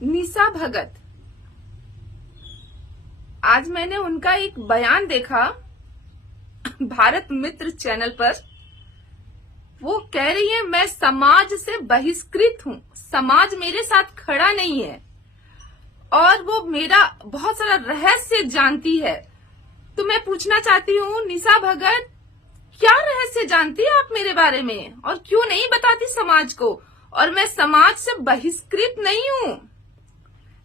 निशा भगत, आज मैंने उनका एक बयान देखा भारत मित्र चैनल पर। वो कह रही है मैं समाज से बहिष्कृत हूं, समाज मेरे साथ खड़ा नहीं है और वो मेरा बहुत सारा रहस्य जानती है। तो मैं पूछना चाहती हूँ निशा भगत, क्या रहस्य जानती है आप मेरे बारे में और क्यों नहीं बताती समाज को? और मैं समाज से बहिष्कृत नहीं हूं,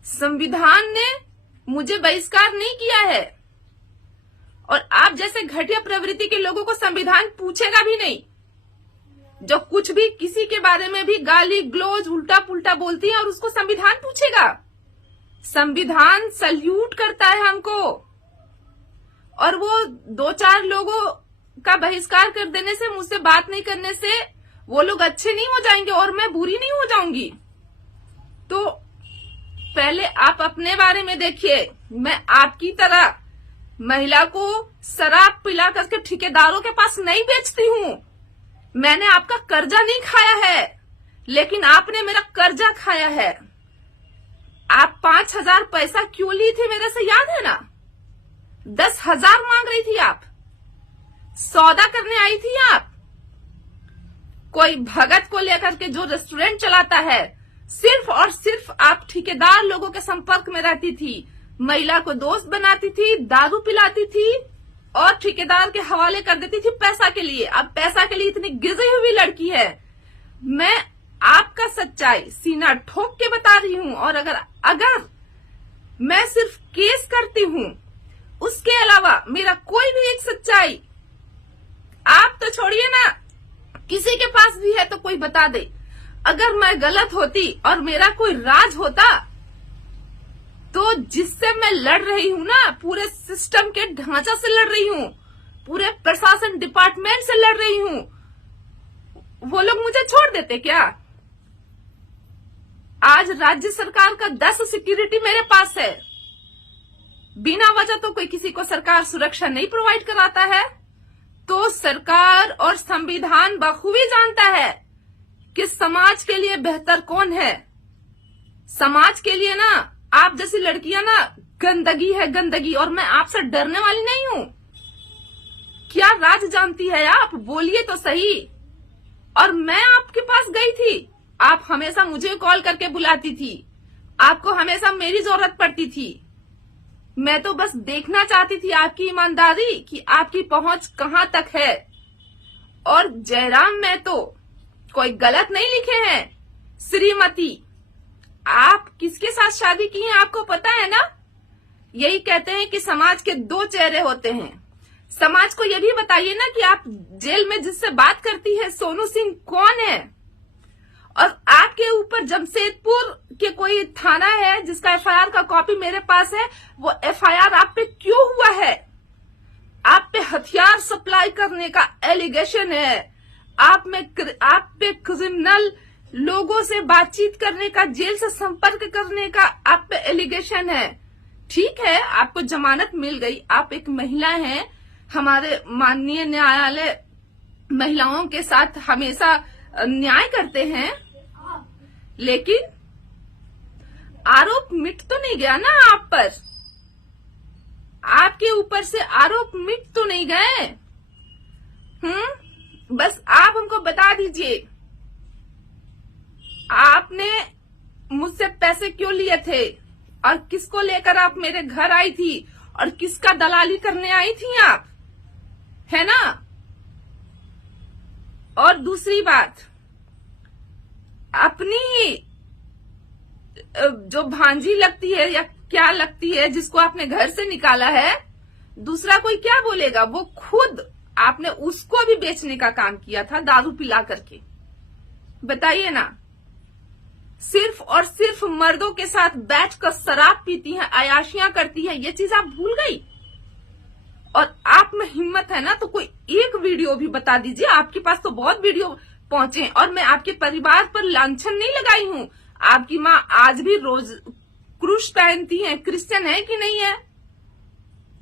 संविधान ने मुझे बहिष्कार नहीं किया है और आप जैसे घटिया प्रवृत्ति के लोगों को संविधान पूछेगा भी नहीं, जो कुछ भी किसी के बारे में भी गाली ग्लोज उल्टा पुल्टा बोलती है और उसको संविधान पूछेगा। संविधान सल्यूट करता है हमको और वो दो चार लोगों का बहिष्कार कर देने से, मुझसे बात नहीं करने से वो लोग अच्छे नहीं हो जाएंगे और मैं बुरी नहीं हो जाऊंगी। तो पहले आप अपने बारे में देखिए। मैं आपकी तरह महिला को शराब पिला करके ठेकेदारों के पास नहीं बेचती हूँ। मैंने आपका कर्जा नहीं खाया है, लेकिन आपने मेरा कर्जा खाया है। आप 5,000 पैसा क्यों ली थी मेरे से याद है ना? 10,000 मांग रही थी आप, सौदा करने आई थी आप। कोई भगत को लेकर के जो रेस्टोरेंट चलाता है, सिर्फ और सिर्फ आप ठेकेदार लोगों के संपर्क में रहती थी, महिला को दोस्त बनाती थी, दारू पिलाती थी और ठेकेदार के हवाले कर देती थी पैसा के लिए। अब पैसा के लिए इतनी गिजी हुई लड़की है। मैं आपका सच्चाई सीना ठोक के बता रही हूं और अगर मैं सिर्फ केस करती हूं, उसके अलावा मेरा कोई भी एक सच्चाई आप तो छोड़िए ना, किसी के पास भी है तो कोई बता दे। अगर मैं गलत होती और मेरा कोई राज होता तो जिससे मैं लड़ रही हूं ना, पूरे सिस्टम के ढांचा से लड़ रही हूं, पूरे प्रशासन डिपार्टमेंट से लड़ रही हूं, वो लोग मुझे छोड़ देते क्या? आज राज्य सरकार का 10 सिक्योरिटी मेरे पास है। बिना वजह तो कोई किसी को सरकार सुरक्षा नहीं प्रोवाइड कराता है। तो सरकार और संविधान बखूबी जानता है कि समाज के लिए बेहतर कौन है। समाज के लिए ना आप जैसी लड़कियां ना गंदगी है, गंदगी। और मैं आपसे डरने वाली नहीं हूं। क्या राज जानती है आप? बोलिए तो सही। और मैं आपके पास गई थी, आप हमेशा मुझे कॉल करके बुलाती थी, आपको हमेशा मेरी जरूरत पड़ती थी। मैं तो बस देखना चाहती थी आपकी ईमानदारी कि आपकी पहुंच कहां तक है। और जयराम में तो कोई गलत नहीं लिखे हैं। श्रीमती, आप किसके साथ शादी की है आपको पता है ना? यही कहते हैं कि समाज के 2 चेहरे होते हैं। समाज को यह भी बताइए ना कि आप जेल में जिससे बात करती है सोनू सिंह कौन है? और आपके ऊपर जमशेदपुर के कोई थाना है जिसका एफआईआर का कॉपी मेरे पास है, वो एफआईआर आप पे क्यों हुआ है? आप पे हथियार सप्लाई करने का एलिगेशन है, आप पे क्रिमिनल लोगों से बातचीत करने का, जेल से संपर्क करने का आप पे एलिगेशन है। ठीक है, आपको जमानत मिल गई, आप एक महिला हैं, हमारे माननीय न्यायालय महिलाओं के साथ हमेशा न्याय करते हैं, लेकिन आरोप मिट तो नहीं गया ना आप पर? आपके ऊपर से आरोप मिट तो नहीं गए? बस आप हमको बता दीजिए, आपने मुझसे पैसे क्यों लिए थे और किसको लेकर आप मेरे घर आई थी और किसका दलाली करने आई थी आप, है ना? और दूसरी बात, अपनी जो भांजी लगती है या क्या लगती है जिसको आपने घर से निकाला है, दूसरा कोई क्या बोलेगा? वो खुद आपने उसको भी बेचने का काम किया था दारू पिला करके। बताइए ना, सिर्फ और सिर्फ मर्दों के साथ बैठकर शराब पीती हैं, अयाशियां करती हैं, ये चीज आप भूल गई? और आप में हिम्मत है ना तो कोई एक वीडियो भी बता दीजिए। आपके पास तो बहुत वीडियो पहुंचे और मैं आपके परिवार पर लांछन नहीं लगाई हूं। आपकी माँ आज भी रोज क्रूस पहनती है, क्रिश्चियन है कि नहीं है?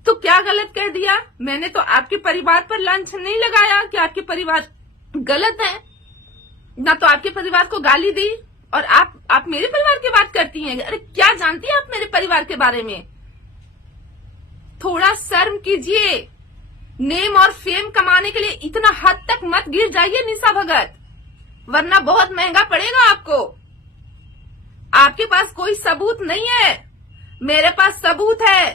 तो क्या गलत कह दिया? मैंने तो आपके परिवार पर लांछन नहीं लगाया कि आपके परिवार गलत है, ना तो आपके परिवार को गाली दी, और आप मेरे परिवार की बात करती हैं। अरे क्या जानती हैं आप मेरे परिवार के बारे में? थोड़ा शर्म कीजिए। नेम और फेम कमाने के लिए इतना हद तक मत गिर जाइए निशा भगत, वरना बहुत महंगा पड़ेगा आपको। आपके पास कोई सबूत नहीं है, मेरे पास सबूत है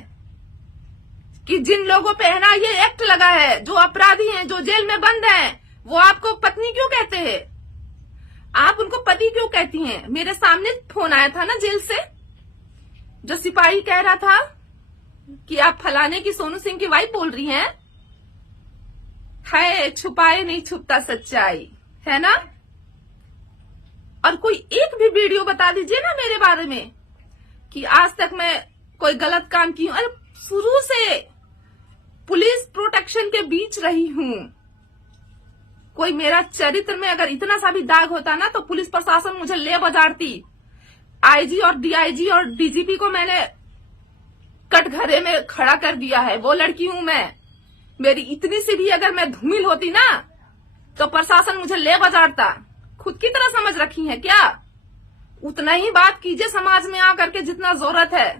कि जिन लोगों पे है ना ये एक्ट लगा है, जो अपराधी हैं, जो जेल में बंद हैं, वो आपको पत्नी क्यों कहते हैं? आप उनको पति क्यों कहती हैं? मेरे सामने फोन आया था ना जेल से, जो सिपाही कह रहा था कि आप फलाने की सोनू सिंह की वाइफ बोल रही हैं। है, छुपाए नहीं छुपता सच्चाई, है ना? और कोई एक भी वीडियो बता दीजिए ना मेरे बारे में कि आज तक मैं कोई गलत काम की हूं। अरे शुरू से पुलिस प्रोटेक्शन के बीच रही हूं। कोई मेरा चरित्र में अगर इतना सा भी दाग होता ना तो पुलिस प्रशासन मुझे ले बजारती। आईजी और डीआईजी और डीजीपी को मैंने कटघरे में खड़ा कर दिया है। वो लड़की हूं मैं। मेरी इतनी सी भी अगर मैं धूमिल होती ना तो प्रशासन मुझे ले बजारता। खुद की तरह समझ रखी है क्या? उतना ही बात कीजिए समाज में आकर के जितना जरूरत है।